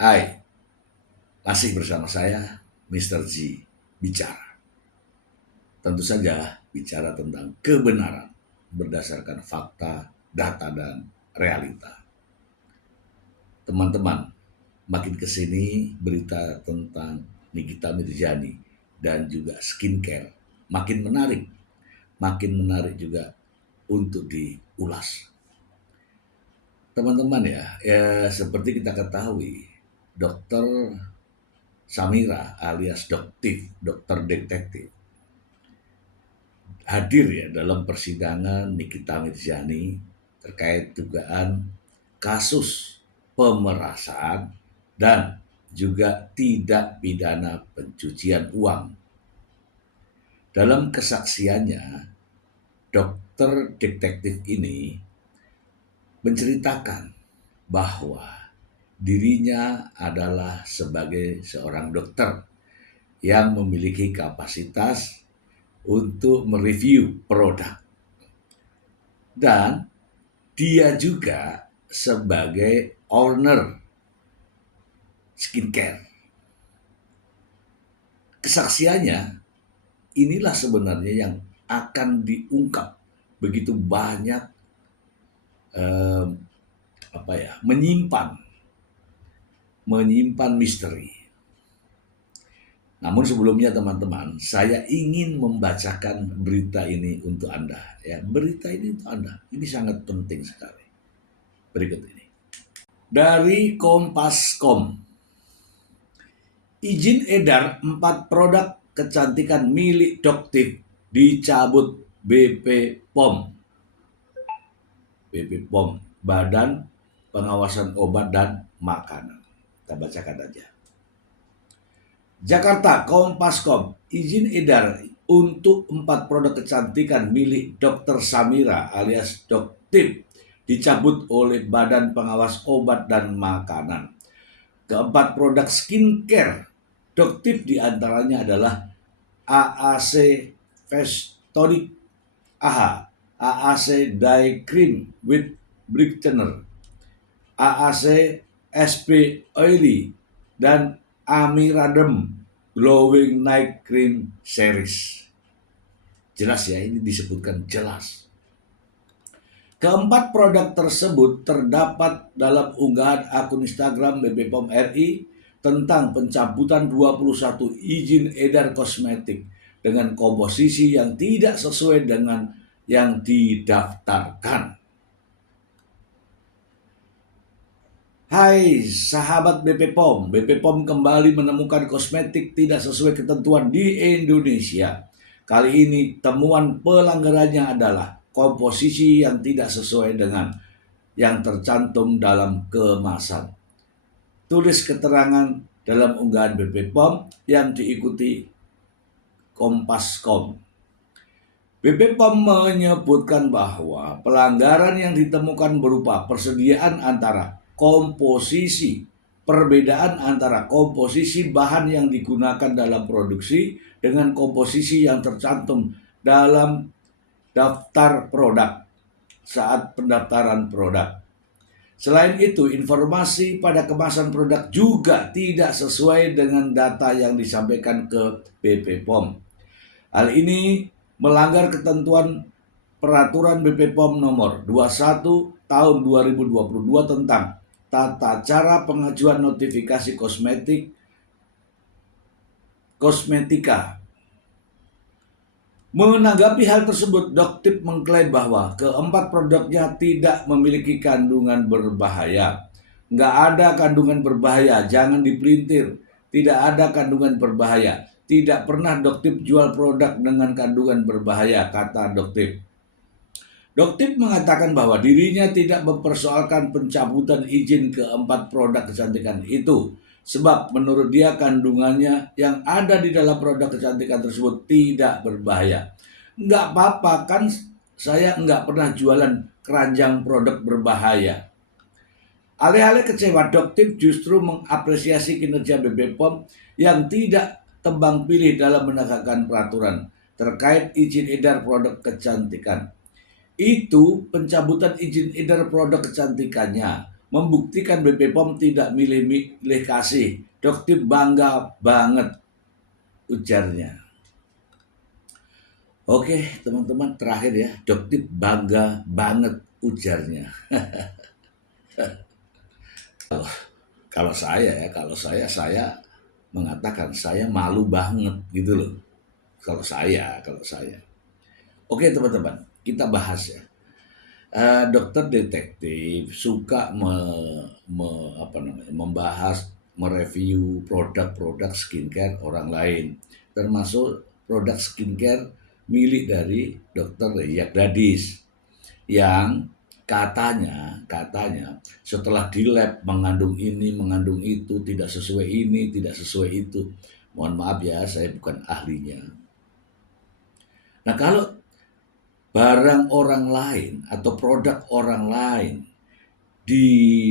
Hai, masih bersama saya, Mr. G, bicara. Tentu saja bicara tentang kebenaran berdasarkan fakta, data, dan realita. Teman-teman, makin kesini berita tentang Nikita Mirzani dan juga skincare makin menarik juga untuk diulas. Teman-teman ya seperti kita ketahui, Dokter Samira alias dokter detektif hadir ya dalam persidangan Nikita Mirzani terkait dugaan kasus pemerasan dan juga tidak pidana pencucian uang. Dalam kesaksiannya, dokter detektif ini menceritakan bahwa dirinya adalah sebagai seorang dokter yang memiliki kapasitas untuk mereview produk. Dan dia juga sebagai owner skincare. Kesaksiannya inilah sebenarnya yang akan diungkap begitu banyak menyimpan misteri. Namun sebelumnya teman-teman, saya ingin membacakan berita ini untuk Anda. Ya, berita ini untuk Anda. Ini sangat penting sekali. Berikut ini. Dari Kompas.com. Izin edar 4 produk kecantikan milik Doktif dicabut BP POM. BP POM, Badan Pengawasan Obat dan Makanan. Kita bacakan aja. Jakarta, Kompas.com, izin edar untuk 4 produk kecantikan milik Dr. Samira alias Doktif dicabut oleh Badan Pengawas Obat dan Makanan. Keempat produk skincare Doktif diantaranya adalah AAC Face Tonic AHA, AAC Day Cream with Brightener, AAC SP Oily, dan Amiradem Glowing Night Cream Series. Jelas ya, ini disebutkan jelas. Keempat produk tersebut terdapat dalam unggahan akun Instagram BP POM RI tentang pencabutan 21 izin edar kosmetik dengan komposisi yang tidak sesuai dengan yang didaftarkan. Hai sahabat BP POM kembali menemukan kosmetik tidak sesuai ketentuan di Indonesia. Kali ini temuan pelanggarannya adalah komposisi yang tidak sesuai dengan yang tercantum dalam kemasan. Tulis keterangan dalam unggahan BP POM yang diikuti Kompas.com. BP POM menyebutkan bahwa pelanggaran yang ditemukan berupa persediaan antara perbedaan antara komposisi bahan yang digunakan dalam produksi dengan komposisi yang tercantum dalam daftar produk saat pendaftaran produk. Selain itu, informasi pada kemasan produk juga tidak sesuai dengan data yang disampaikan ke BP POM. Hal ini melanggar ketentuan Peraturan BP POM nomor 21 tahun 2022 tentang tata cara pengajuan notifikasi kosmetika. Menanggapi hal tersebut, Doktif mengklaim bahwa keempat produknya tidak memiliki kandungan berbahaya. Nggak ada kandungan berbahaya, jangan dipelintir. Tidak ada kandungan berbahaya. Tidak pernah Doktif jual produk dengan kandungan berbahaya, kata Doktif. Doktif mengatakan bahwa dirinya tidak mempersoalkan pencabutan izin keempat produk kecantikan itu. Sebab menurut dia kandungannya yang ada di dalam produk kecantikan tersebut tidak berbahaya. Nggak apa-apa kan, saya nggak pernah jualan keranjang produk berbahaya. Alih-alih kecewa, Doktif justru mengapresiasi kinerja BP POM yang tidak tebang pilih dalam menegakkan peraturan terkait izin edar produk kecantikan. Itu pencabutan izin edar produk kecantikannya membuktikan BP POM tidak milih-milih kasih. Doktip bangga banget, ujarnya. Oke teman-teman, terakhir ya, Doktip bangga banget, ujarnya. Kalau saya mengatakan saya malu banget gitu loh. Kalau saya. Oke teman-teman, kita bahas ya. Dokter detektif suka membahas, mereview produk-produk skincare orang lain, termasuk produk skincare milik dari Dokter Yak Dadis yang katanya setelah di lab mengandung ini, mengandung itu, tidak sesuai ini, tidak sesuai itu. Mohon maaf ya, saya bukan ahlinya. Nah, kalau barang orang lain atau produk orang lain diberikan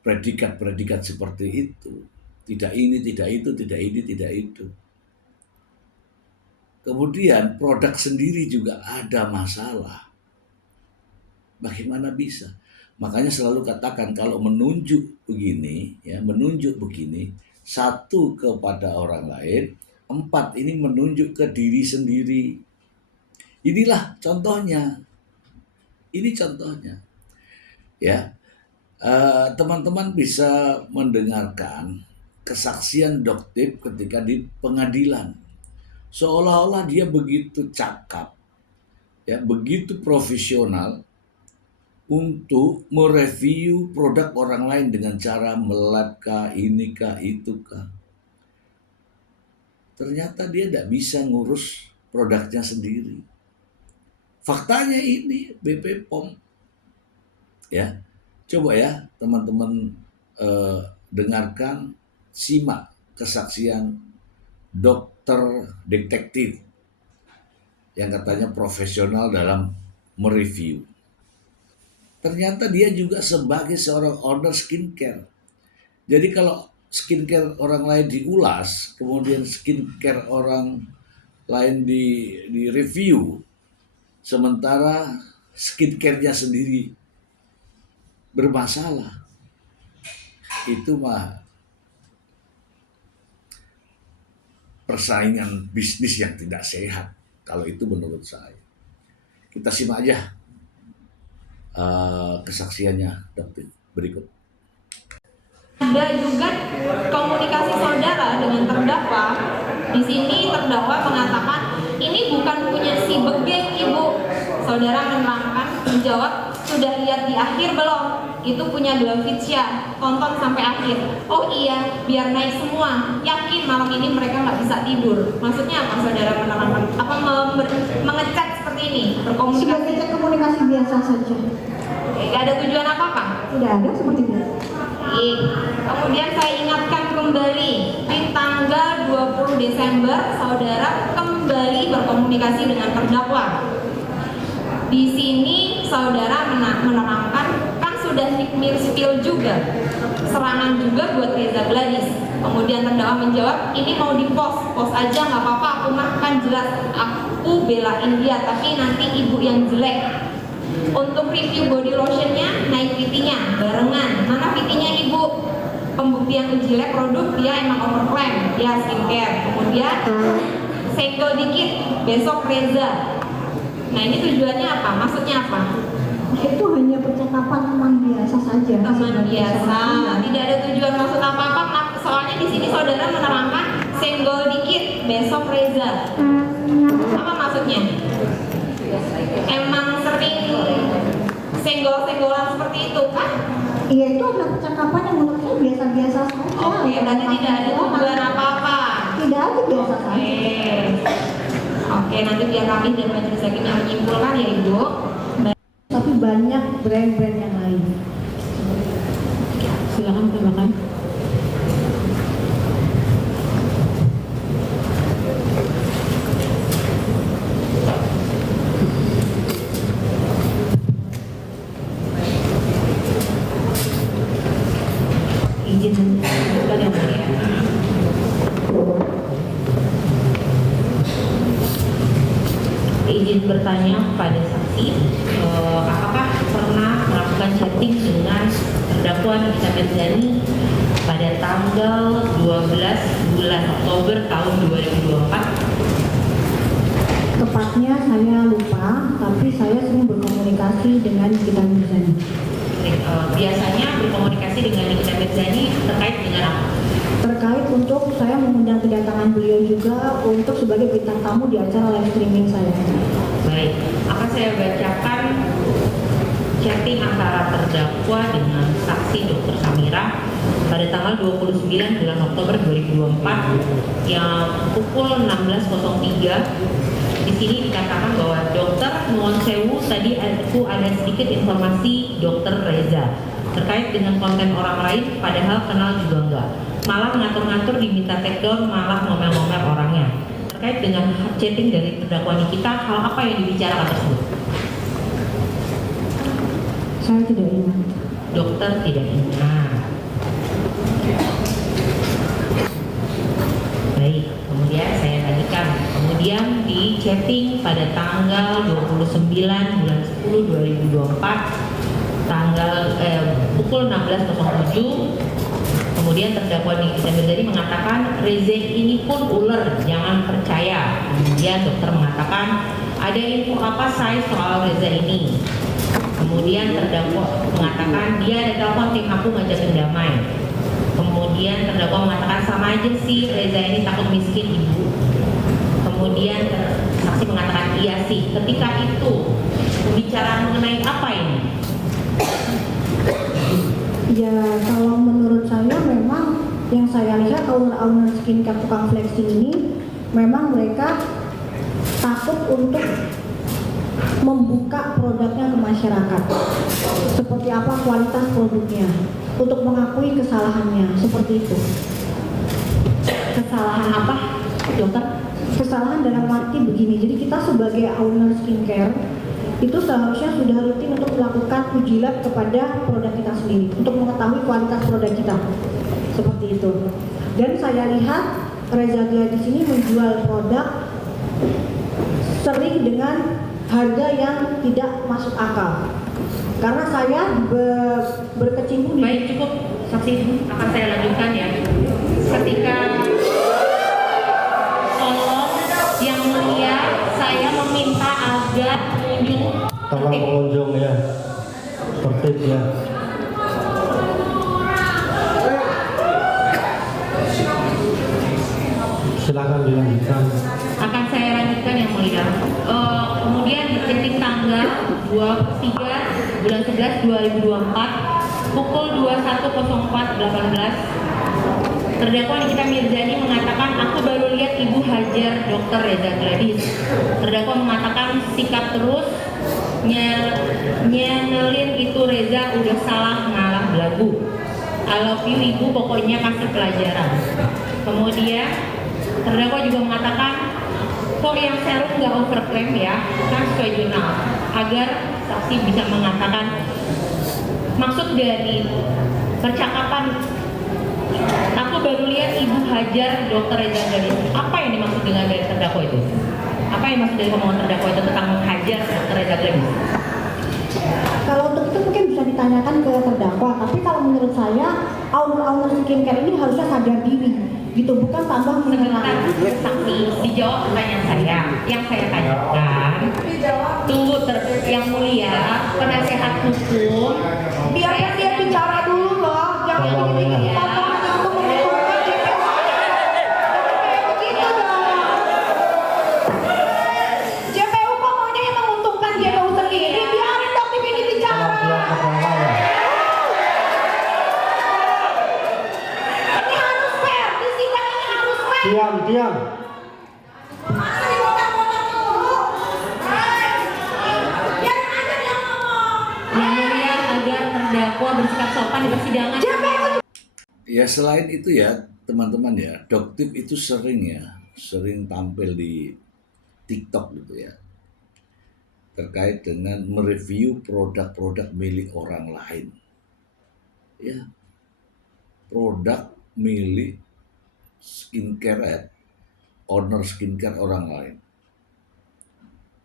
predikat-predikat seperti itu, tidak ini, tidak itu, tidak ini, tidak itu. Kemudian produk sendiri juga ada masalah. Bagaimana bisa? Makanya selalu katakan kalau menunjuk begini, satu kepada orang lain, 4 ini menunjuk ke diri sendiri. Inilah contohnya. Ini contohnya. Ya, teman-teman bisa mendengarkan kesaksian Doktip ketika di pengadilan. Seolah-olah dia begitu cakap, ya, begitu profesional untuk mereview produk orang lain dengan cara melab kah, ini kah, itu kah. Ternyata dia tidak bisa ngurus produknya sendiri. Faktanya ini BP POM. Ya, coba ya teman-teman dengarkan, simak kesaksian dokter detektif yang katanya profesional dalam mereview. Ternyata dia juga sebagai seorang owner skincare. Jadi kalau skincare orang lain diulas, kemudian skincare orang lain di review, sementara skincare-nya sendiri bermasalah, itu mah persaingan bisnis yang tidak sehat. Kalau itu menurut saya. Kita simak aja kesaksiannya Dokter berikut. Ada juga komunikasi saudara dengan terdakwa. Di sini terdakwa mengatakan ini bukan punya si Begeng, Ibu. Saudara menerangkan, menjawab, sudah lihat di akhir belum? Itu punya Glavitsya, tonton sampai akhir. Oh iya, biar naik semua. Yakin malam ini mereka nggak bisa tidur. Maksudnya apa saudara menerangkan? Apa mengecek seperti ini? Berkomunikasi? Sebagai cek komunikasi biasa saja. Oke, nggak ada tujuan apa-apa? Tidak ada, seperti biasa. Baik. Kemudian saya ingatkan kembali, di tanggal 20 Desember saudara kembali berkomunikasi dengan terdakwa. Di sini saudara menerangkan kan sudah nikmil spill juga, serangan juga buat Reza Gladys. Kemudian terdakwa menjawab, ini mau post aja nggak apa-apa, aku mah kan jelas aku belain dia, tapi nanti ibu yang jelek. Untuk review body lotionnya, naik VT-nya barengan. Mana VT-nya ibu? Pembuktian uji lab produk dia emang overclaim, dia skincare. Kemudian senggol dikit, besok Reza. Nah ini tujuannya apa? Maksudnya apa? Itu hanya percakapan teman biasa saja. Teman biasa, tidak ada tujuan maksud apa-apa. Soalnya di sini saudara menerangkan senggol dikit, besok Reza. Apa maksudnya? Emang sering senggol-senggolan seperti itu kan? Iya, itu adalah percakapan yang menurut saya biasa-biasa saja. Oke, berarti tidak ada tujuan apa-apa. Tidak ada, biasa saja. Oke, nanti biar kami dan majelis hakim yang menyimpulkan ya Ibu. Tapi banyak brand-brand yang lain. Silakan tambahkan. Izin menjelaskan yang mulia. Izin bertanya kepada saksi. melakukan chatting dengan terdakwa Nikita Mirzani pada tanggal 12 bulan Oktober tahun 2024? Tepatnya saya lupa, tapi saya sering berkomunikasi dengan Nikita Mirzani. Biasanya berkomunikasi dengan Nikita Mirzani terkait dengan apa? Terkait untuk saya mengundang kedatangan beliau juga untuk sebagai bintang tamu di acara live streaming saya. Baik, akan saya bacakan chatting antara terdakwa dengan saksi Dr. Samira pada tanggal 29 bulan Oktober 2024 yang pukul 16.03. Di sini dikatakan bahwa dokter nuwun sewu, tadi aku ada sedikit informasi Dokter Reza terkait dengan konten orang lain, padahal kenal juga enggak. Malah ngatur-ngatur diminta take down, malah ngomel-ngomel orangnya. Terkait dengan chatting dari terdakwa Nikita, hal apa yang dibicarakan tersebut? Saya tidak ingat. Dokter tidak ingat. Baik, kemudian saya lanjutkan. Kemudian di chatting pada tanggal 29 bulan 10 2024 pukul 16.07, kemudian terdakwa Nikita Mirzani mengatakan Reza ini pun ular, jangan percaya. Kemudian dokter mengatakan ada info apa saya soal Reza ini. Kemudian terdakwa mengatakan dia ada telepon tim aku ngajakin damai. Kemudian terdakwa mengatakan sama aja sih, Reza ini takut miskin ibu. Kemudian saksi mengatakan iya sih. Ketika itu pembicaraan mengenai apa ini? Ya, kalau menurut saya memang yang saya lihat owner skincare tukang flexing ini memang mereka takut untuk membuka produknya ke masyarakat. Seperti apa kualitas produknya, untuk mengakui kesalahannya, seperti itu. Kesalahan apa, dokter? Kesalahan dalam arti begini, jadi kita sebagai owner skincare itu seharusnya sudah rutin untuk melakukan uji lab kepada produk kita sendiri untuk mengetahui kualitas produk kita, seperti itu. Dan saya lihat Reza Gladys ini menjual produk sering dengan harga yang tidak masuk akal. Karena saya berkecimpung di... Baik, cukup saksi, akan saya lanjutkan ya. Ketika tolong yang mulia, saya meminta agar pengunjung tolong pengunjung ya tertib ya. Silakan dilanjutkan. Akan saya lanjutkan yang mulia. Kemudian di chatting tanggal 23 bulan 11 2024 pukul 21.04.18 terdakwa Nikita Mirzani mengatakan aku baru lihat ibu hajar Dr. Reza Gladys. Terdakwa mengatakan sikap terus nyenelin itu Reza udah salah ngalah belagu. I love you ibu, pokoknya kasih pelajaran. Kemudian terdakwa juga mengatakan kok yang serum nggak overclaim ya, kan sesuai jurnal, agar saksi bisa mengatakan maksud dari percakapan aku baru lihat ibu hajar Dr. Reza Gladys. Apa yang dimaksud dengan dari terdakwa itu? Apa yang dimaksud dari omongan terdakwa itu tentang menghajar Dr. Reza Gladys? Kalau untuk itu mungkin bisa ditanyakan ke terdakwa, tapi kalau menurut saya owner skincare ini harusnya sadar diri, gitu, bukan tambah Sebentar, menyerang. saksi dijawab pertanyaan saya. Yang saya tanyakan, tunggu yang mulia, penasehat hukum, Biarkan dia bicara dulu loh, jangan Tolong, begini. ya. Potong untuk menguntungkan JPU. Kayak begitu dong. JPU kok maunya yang menguntungkan JPU sendiri, biarin dong tim ini bicara. Tolong pihak terdakwa ya. Ini harus fair, di sidang ini harus fair. Diam. Masa dipotong-potong dulu? Biarin aja dia ngomong. yang mulia agar terdakwa bersikap sopan di persidangan. Ya selain itu ya teman-teman ya, Doktip itu sering tampil di TikTok gitu ya, terkait dengan mereview produk-produk milik orang lain. Ya, produk milik skincare, owner skincare orang lain.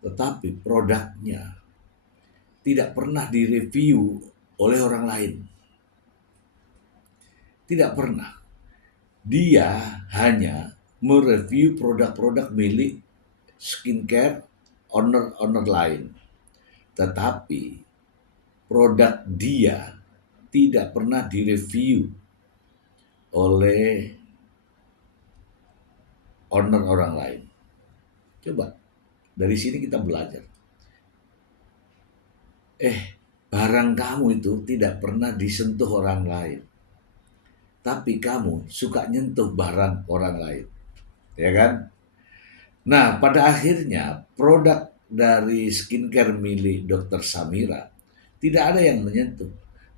Tetapi produknya tidak pernah direview oleh orang lain. Tidak pernah. Dia hanya mereview produk-produk milik skincare owner-owner lain. Tetapi produk dia tidak pernah direview oleh owner orang lain. Coba dari sini kita belajar. Barang kamu itu tidak pernah disentuh orang lain. Tapi kamu suka nyentuh barang orang lain. Ya kan? Nah, pada akhirnya produk dari skincare milik Dr. Samira tidak ada yang menyentuh,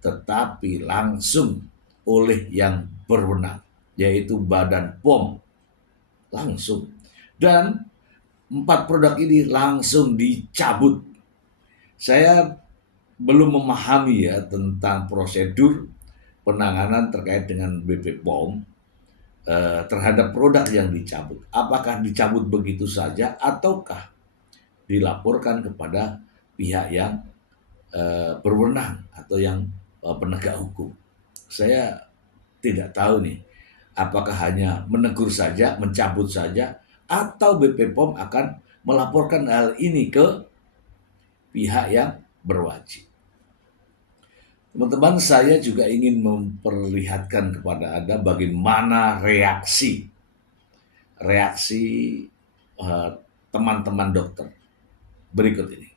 tetapi langsung oleh yang berwenang, yaitu Badan POM. Langsung. Dan 4 produk ini langsung dicabut. Saya belum memahami ya tentang prosedur penanganan terkait dengan BP POM terhadap produk yang dicabut. Apakah dicabut begitu saja ataukah dilaporkan kepada pihak yang berwenang atau yang penegak hukum? Saya tidak tahu nih, apakah hanya menegur saja, mencabut saja, atau BP POM akan melaporkan hal ini ke pihak yang berwajib. Teman-teman, saya juga ingin memperlihatkan kepada Anda bagaimana reaksi teman-teman dokter berikut ini.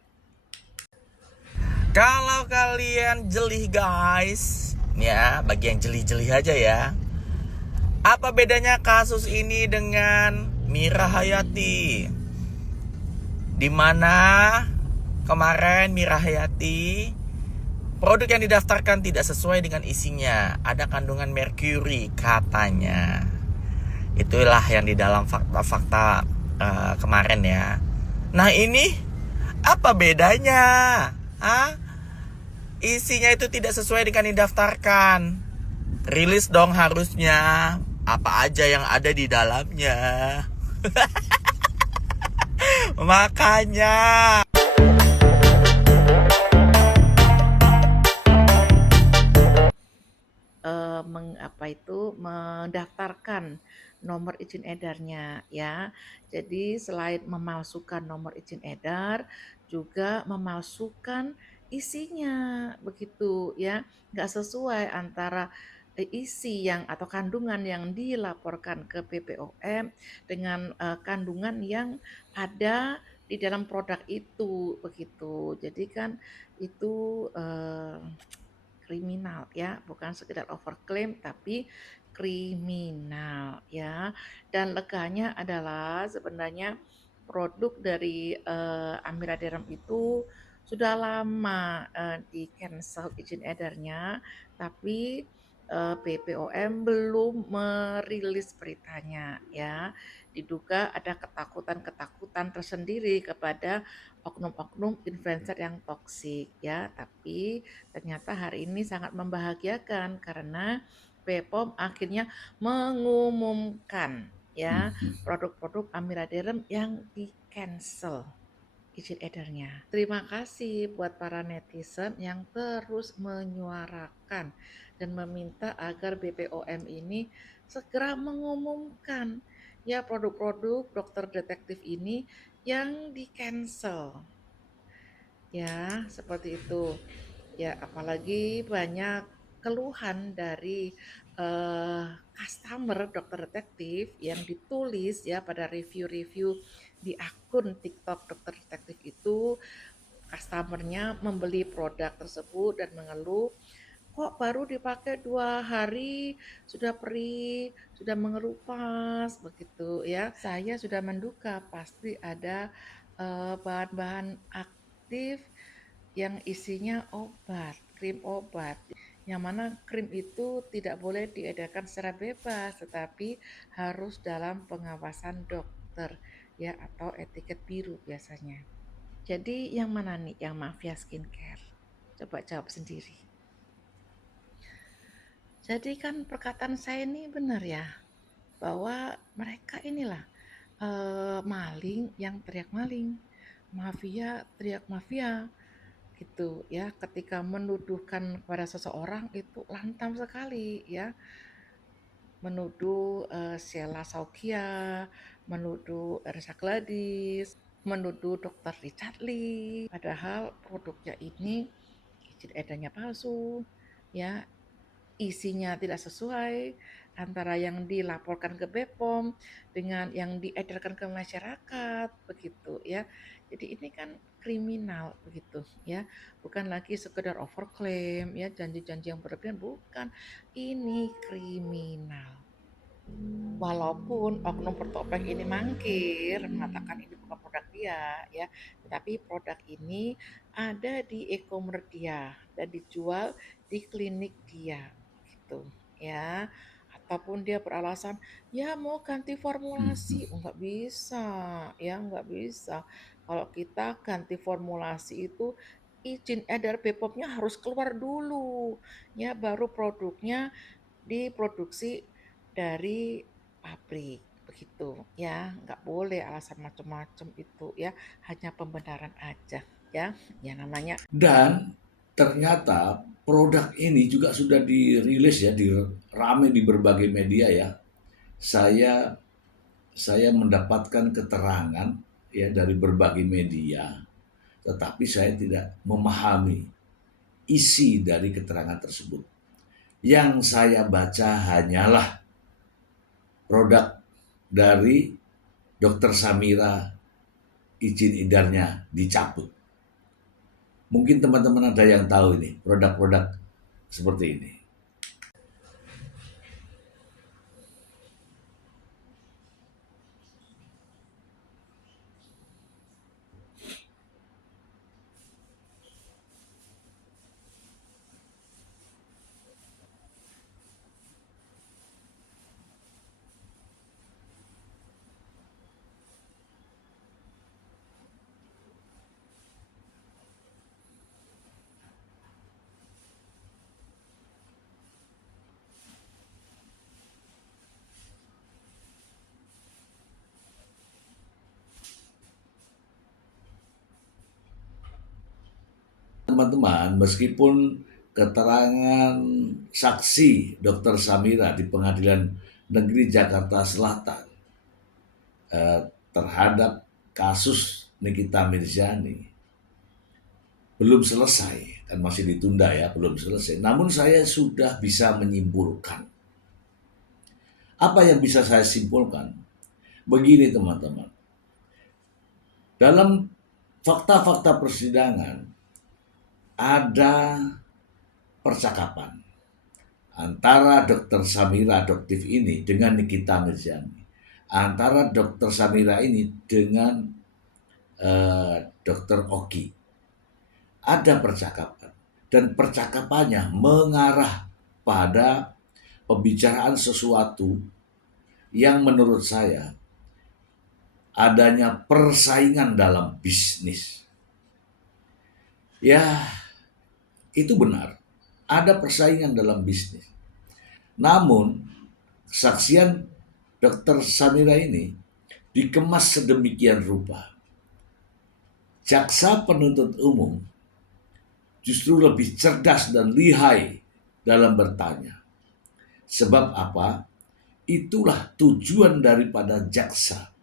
Kalau kalian jeli guys, ya bagi yang jeli-jeli aja ya. Apa bedanya kasus ini dengan Mira Hayati? Dimana kemarin Mira Hayati produk yang didaftarkan tidak sesuai dengan isinya, ada kandungan merkuri katanya. Itulah yang di dalam fakta-fakta kemarin ya. Nah ini apa bedanya? Isinya itu tidak sesuai dengan yang didaftarkan. Rilis dong harusnya apa aja yang ada di dalamnya. Makanya mendaftarkan nomor izin edarnya ya. Jadi selain memalsukan nomor izin edar, juga memalsukan isinya begitu ya. Nggak sesuai antara isi yang atau kandungan yang dilaporkan ke BPOM dengan kandungan yang ada di dalam produk itu begitu. Jadi kan itu kriminal ya, bukan sekedar overclaim tapi kriminal ya. Dan leganya adalah sebenarnya produk dari Amiraderam itu sudah lama di cancel izin edarnya, tapi BPOM belum merilis beritanya ya. Diduga ada ketakutan-ketakutan tersendiri kepada oknum-oknum influencer yang toksik ya. Tapi ternyata hari ini sangat membahagiakan karena BPOM akhirnya mengumumkan ya produk-produk Amiraderam yang di cancel izin edarnya. Terima kasih buat para netizen yang terus menyuarakan dan meminta agar BPOM ini segera mengumumkan ya produk-produk dokter detektif ini yang di cancel. Ya, seperti itu. Ya, apalagi banyak keluhan dari customer dokter detektif yang ditulis ya pada review-review di akun TikTok dokter detektif itu, customernya membeli produk tersebut dan mengeluh, kok baru dipakai 2 hari sudah perih, sudah mengelupas begitu ya. Saya sudah menduga pasti ada bahan-bahan aktif yang isinya obat, krim obat. Yang mana krim itu tidak boleh diedarkan secara bebas, tetapi harus dalam pengawasan dokter ya atau etiket biru biasanya. Jadi yang mana nih yang mafia skincare? Coba jawab sendiri. Jadi kan perkataan saya ini benar ya, bahwa mereka inilah maling yang teriak maling, mafia teriak mafia. gitu ya. Ketika menuduhkan kepada seseorang itu lantam sekali ya, menuduh Sheila Saukia, menuduh Ersa Gladys, menuduh Dr. Richard Lee, padahal produknya ini izin edarnya palsu, ya, isinya tidak sesuai antara yang dilaporkan ke BPOM dengan yang diedarkan ke masyarakat, begitu ya. Jadi ini kan kriminal begitu ya, bukan lagi sekedar overclaim ya, janji-janji yang berlebihan, bukan. Ini kriminal. Walaupun oknum bertopeng ini mangkir mengatakan ini bukan produk dia ya, tetapi produk ini ada di e-commerce dia dan dijual di klinik dia gitu ya. Ataupun dia beralasan ya mau ganti formulasi, Mhm. nggak bisa ya, nggak bisa. Kalau kita ganti formulasi itu izin edar BPOM-nya harus keluar dulu ya, baru produknya diproduksi dari pabrik begitu ya, nggak boleh alasan macam-macam itu ya, hanya pembenaran aja ya, ya namanya. Dan ternyata produk ini juga sudah dirilis ya, rame di berbagai media ya. Saya saya mendapatkan keterangan ya dari berbagai media, tetapi saya tidak memahami isi dari keterangan tersebut. Yang saya baca hanyalah produk dari Dr. Samira, izin edarnya dicabut. Mungkin teman-teman ada yang tahu ini produk-produk seperti ini. Teman-teman, meskipun keterangan saksi Dr. Samira di Pengadilan Negeri Jakarta Selatan terhadap kasus Nikita Mirzani belum selesai, kan masih ditunda ya, belum selesai. Namun saya sudah bisa menyimpulkan. Apa yang bisa saya simpulkan? Begini teman-teman, dalam fakta-fakta persidangan ada percakapan antara Dr. Samira adoptif ini dengan Nikita Mirzani, antara Dr. Samira ini dengan Dr. Oki. Ada percakapan dan percakapannya mengarah pada pembicaraan sesuatu yang menurut saya adanya persaingan dalam bisnis. Ya, itu benar. Ada persaingan dalam bisnis. Namun, kesaksian Dr. Samira ini dikemas sedemikian rupa. Jaksa penuntut umum justru lebih cerdas dan lihai dalam bertanya. Sebab apa? Itulah tujuan daripada jaksa.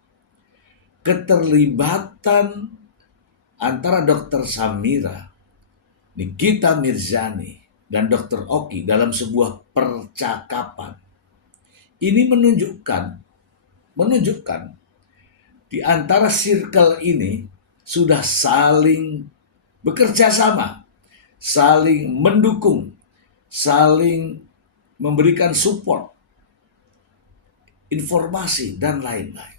Keterlibatan antara Dr. Samira, Nikita Mirzani, dan Dr. Oki dalam sebuah percakapan. Ini menunjukkan di antara circle ini sudah saling bekerja sama, saling mendukung, saling memberikan support, informasi, dan lain-lain.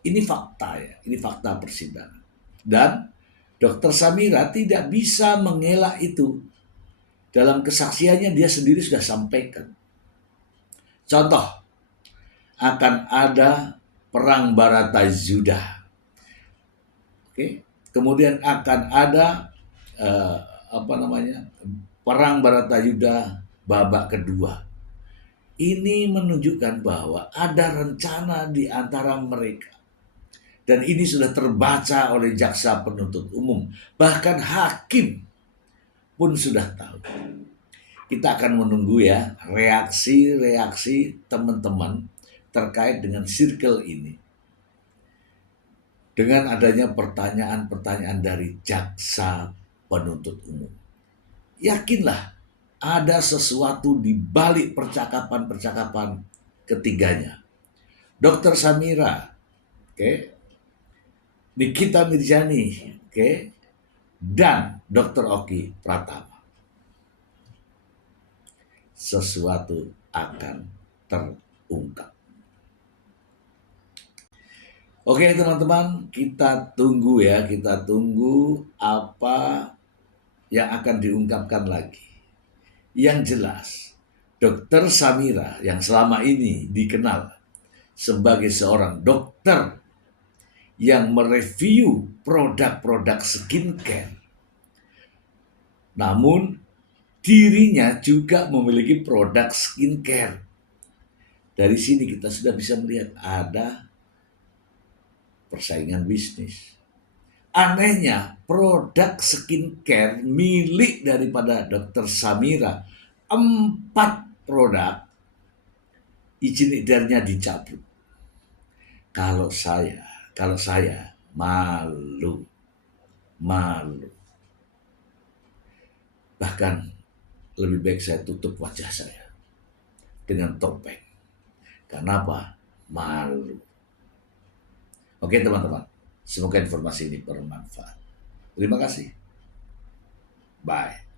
Ini fakta ya, ini fakta persidangan. Dan Dr. Samira tidak bisa mengelak itu. Dalam kesaksiannya dia sendiri sudah sampaikan. Contoh, akan ada perang Baratayuda. Oke, kemudian akan ada perang Baratayuda babak kedua. Ini menunjukkan bahwa ada rencana di antara mereka. Dan ini sudah terbaca oleh jaksa penuntut umum. Bahkan hakim pun sudah tahu. Kita akan menunggu ya reaksi-reaksi teman-teman terkait dengan circle ini. Dengan adanya pertanyaan-pertanyaan dari jaksa penuntut umum. Yakinlah ada sesuatu di balik percakapan-percakapan ketiganya. Dr. Samira, Nikita Mirjani, dan Dr. Oki Pratama. Sesuatu akan terungkap. Oke teman-teman, kita tunggu ya, kita tunggu apa yang akan diungkapkan lagi. Yang jelas, Dr. Samira yang selama ini dikenal sebagai seorang dokter yang mereview produk-produk skincare. Namun, dirinya juga memiliki produk skincare. Dari sini kita sudah bisa melihat ada persaingan bisnis. Anehnya, produk skincare milik daripada Dr. Samira, 4 produk, izin edarnya dicabut. Kalau saya malu. Bahkan lebih baik saya tutup wajah saya dengan topeng. Kenapa? Malu. Oke teman-teman, semoga informasi ini bermanfaat. Terima kasih. Bye.